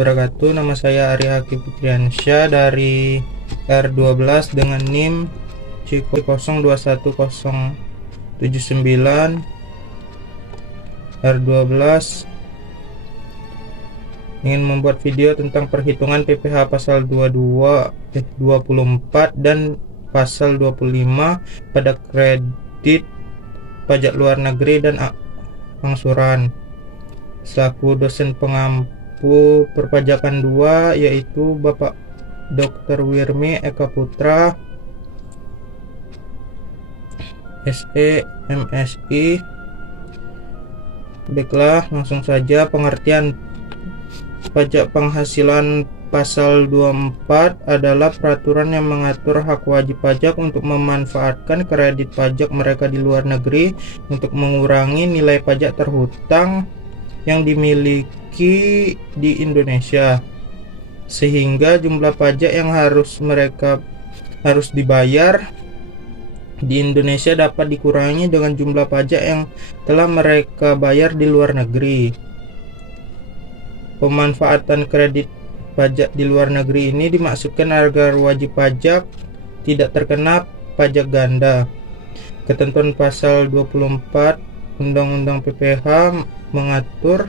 wabarakatuh. Nama saya Ari Haki Putriansyah dari R12 dengan NIM C021079 R12. Ingin membuat video tentang perhitungan PPh pasal 24 dan pasal 25 pada kredit pajak luar negeri dan angsuran. Selaku dosen pengampu perpajakan 2 yaitu Bapak Dr. Wirmi Eka Putra, SE MSI. Baiklah, langsung saja. Pengertian pajak penghasilan pasal 24 adalah peraturan yang mengatur hak wajib pajak untuk memanfaatkan kredit pajak mereka di luar negeri untuk mengurangi nilai pajak terhutang yang dimiliki di Indonesia, sehingga jumlah pajak yang harus dibayar di Indonesia dapat dikurangi dengan jumlah pajak yang telah mereka bayar di luar negeri. Pemanfaatan kredit pajak di luar negeri ini dimaksudkan agar wajib pajak tidak terkena pajak ganda. Ketentuan pasal 24 Undang-Undang PPh mengatur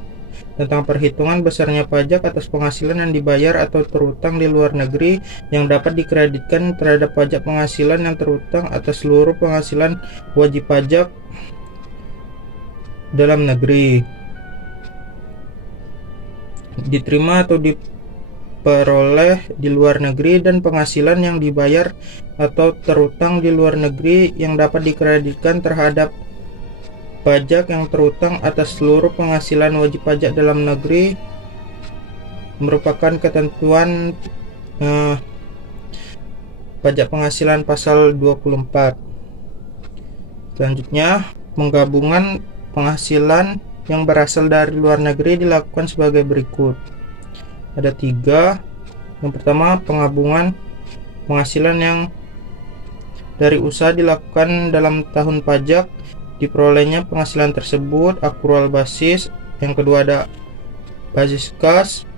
tentang perhitungan besarnya pajak atas penghasilan yang dibayar atau terutang di luar negeri yang dapat dikreditkan terhadap pajak penghasilan yang terutang atas seluruh penghasilan wajib pajak dalam negeri, diterima atau diperoleh di luar negeri, dan penghasilan yang dibayar atau terutang di luar negeri yang dapat dikreditkan terhadap pajak yang terutang atas seluruh penghasilan wajib pajak dalam negeri merupakan ketentuan pajak penghasilan pasal 24. Selanjutnya, penggabungan penghasilan yang berasal dari luar negeri dilakukan sebagai berikut. Ada 3. Yang pertama, penggabungan penghasilan yang dari usaha dilakukan dalam tahun pajak diperolehnya penghasilan tersebut, akrual basis. Yang kedua ada basis kas.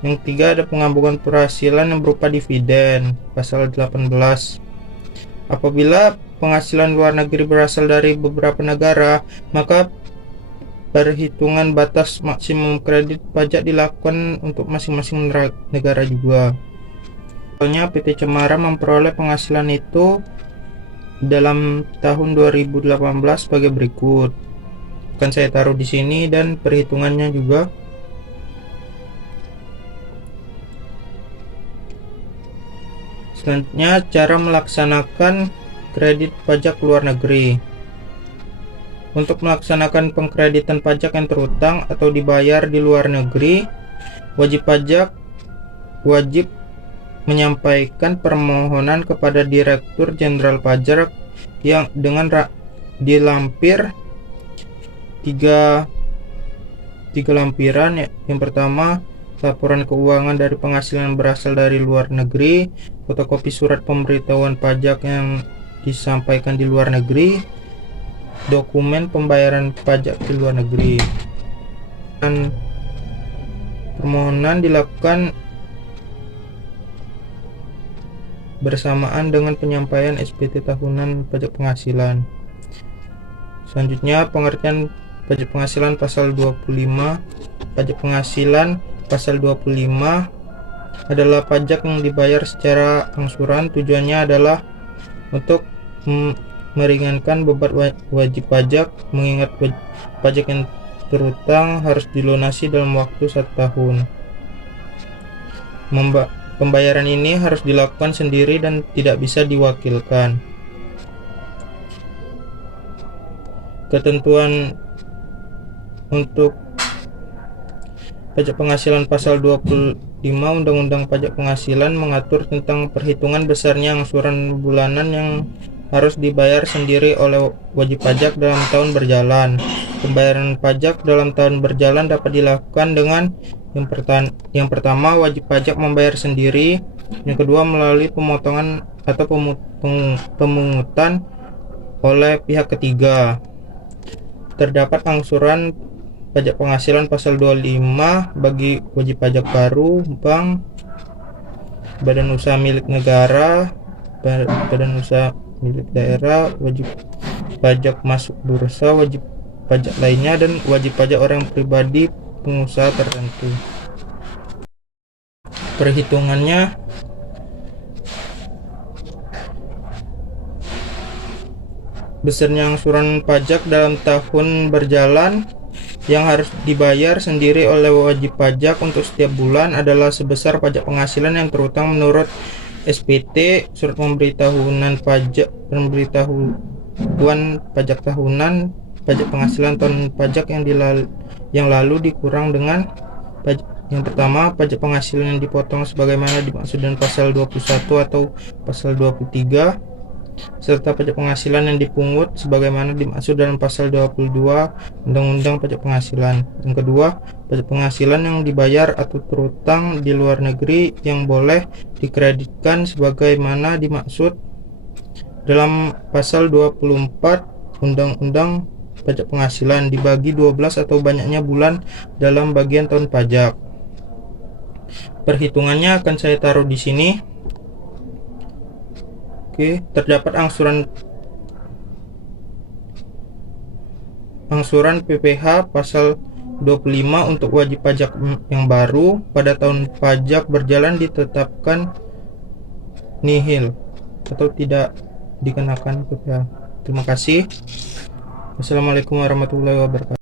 Yang ketiga ada penggabungan penghasilan yang berupa dividen, pasal 18. Apabila penghasilan luar negeri berasal dari beberapa negara, maka perhitungan batas maksimum kredit pajak dilakukan untuk masing-masing negara juga. Misalnya PT Cemara memperoleh penghasilan itu dalam tahun 2018 sebagai berikut. Akan saya taruh di sini dan perhitungannya juga. Selanjutnya, cara melaksanakan kredit pajak luar negeri. Untuk melaksanakan pengkreditan pajak yang terutang atau dibayar di luar negeri, wajib pajak wajib menyampaikan permohonan kepada Direktur Jenderal Pajak yang dengan dilampir tiga lampiran. Yang pertama, laporan keuangan dari penghasilan berasal dari luar negeri, fotokopi surat pemberitahuan pajak yang disampaikan di luar negeri, dokumen pembayaran pajak di luar negeri. Dan permohonan dilakukan bersamaan dengan penyampaian SPT tahunan pajak penghasilan. Selanjutnya, pengertian pajak penghasilan pasal 25. Pajak penghasilan pasal 25 adalah pajak yang dibayar secara angsuran. Tujuannya adalah untuk meringankan beban wajib pajak, mengingat pajak yang terutang harus dilunasi dalam waktu 1 tahun. Pembayaran ini harus dilakukan sendiri dan tidak bisa diwakilkan. Ketentuan untuk pajak penghasilan pasal 25 Undang-Undang Pajak Penghasilan mengatur tentang perhitungan besarnya angsuran bulanan yang harus dibayar sendiri oleh wajib pajak dalam tahun berjalan. Pembayaran pajak dalam tahun berjalan dapat dilakukan dengan yang pertama, wajib pajak membayar sendiri. Yang kedua, melalui pemotongan atau pemungutan oleh pihak ketiga. Terdapat angsuran pajak penghasilan pasal 25 bagi wajib pajak baru, bank, badan usaha milik negara, badan usaha milik daerah, wajib pajak masuk bursa, wajib pajak lainnya, dan wajib pajak orang pribadi pengusaha tertentu. Perhitungannya besarnya angsuran pajak dalam tahun berjalan yang harus dibayar sendiri oleh wajib pajak untuk setiap bulan adalah sebesar pajak penghasilan yang terutang menurut SPT, surat pemberitahuan pajak tahunan, pajak penghasilan tahun pajak yang lalu dikurang dengan pajak. Yang pertama, pajak penghasilan yang dipotong sebagaimana dimaksud dalam pasal 21 atau pasal 23, serta pajak penghasilan yang dipungut sebagaimana dimaksud dalam pasal 22 Undang-Undang Pajak Penghasilan. Yang kedua, pajak penghasilan yang dibayar atau terutang di luar negeri yang boleh dikreditkan sebagaimana dimaksud dalam pasal 24 Undang-Undang Pajak Penghasilan dibagi 12 atau banyaknya bulan dalam bagian tahun pajak. Perhitungannya akan saya taruh di sini. Oke, terdapat angsuran PPh pasal 25 untuk wajib pajak yang baru pada tahun pajak berjalan ditetapkan nihil atau tidak dikenakan PPh. Terima kasih. Wassalamualaikum warahmatullahi wabarakatuh.